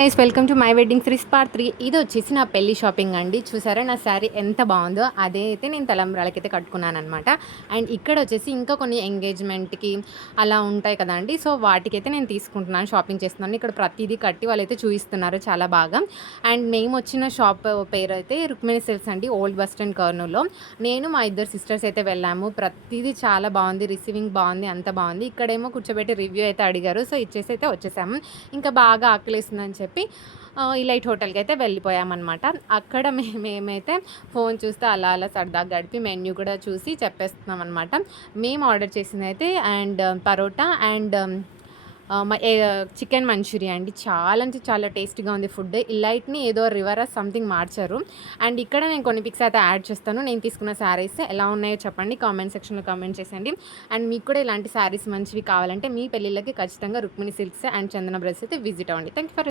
Guys welcome to my wedding series part 3. ఇది వచ్చేసి నా పెళ్లి షాపింగ్ అండి. చూసారా నా శారీ ఎంత బాగుందో. అదే అయితే నేను తలంబ్రాలకైతే కట్టుకున్నాను అనమాట. అండ్ ఇక్కడ వచ్చేసి ఇంకా కొన్ని ఎంగేజ్మెంట్కి అలా ఉంటాయి కదండి. సో వాటికైతే నేను తీసుకుంటున్నాను, షాపింగ్ చేస్తున్నాను. ఇక్కడ ప్రతిదీ కట్టి వాళ్ళైతే చూపిస్తున్నారు చాలా బాగా. అండ్ మేము వచ్చిన షాప్ పేరు అయితే రుక్మిణి సిల్క్స్ అండి, ఓల్డ్ బస్ స్టాండ్ కర్నూలులో. నేను మా ఇద్దరు సిస్టర్స్ అయితే వెళ్ళాము. ప్రతిదీ చాలా బాగుంది, రిసీవింగ్ బాగుంది, అంత బాగుంది. ఇక్కడేమో కూర్చోబెట్టి రివ్యూ అయితే అడిగారు. సో ఇచ్చేసి అయితే వచ్చేసాము. ఇంకా బాగా ఆకలేస్తుందని చెప్పి ఇలైట్ హోటల్కి అయితే వెళ్ళిపోయామన్నమాట. అక్కడ మేమైతే ఫోన్ చూస్తే అలా అలా సరదాగా గడిపి మెన్యూ కూడా చూసి చెప్పేస్తున్నాం అనమాట. మేము ఆర్డర్ చేసింది అయితే and parotta and chicken Manchuria అండి. చాలా అంటే చాలా టేస్టీగా ఉంది ఫుడ్. ఇలైట్ని ఏదో రివర్ సంథింగ్ మార్చారు. అండ్ ఇక్కడ నేను కొన్ని పిక్స్ అయితే యాడ్ చేస్తాను. నేను తీసుకున్న శారీస్ ఎలా ఉన్నాయో చెప్పండి, కామెంట్ సెక్షన్లో కామెంట్ చేసేయండి. అండ్ మీకు కూడా ఇలాంటి శారీస్ మంచివి కావాలంటే మీ పెళ్ళిళ్ళకి ఖచ్చితంగా Rukmini silks and Chandana brothers అయితే విజిట్ అవ్వండి. Thank you for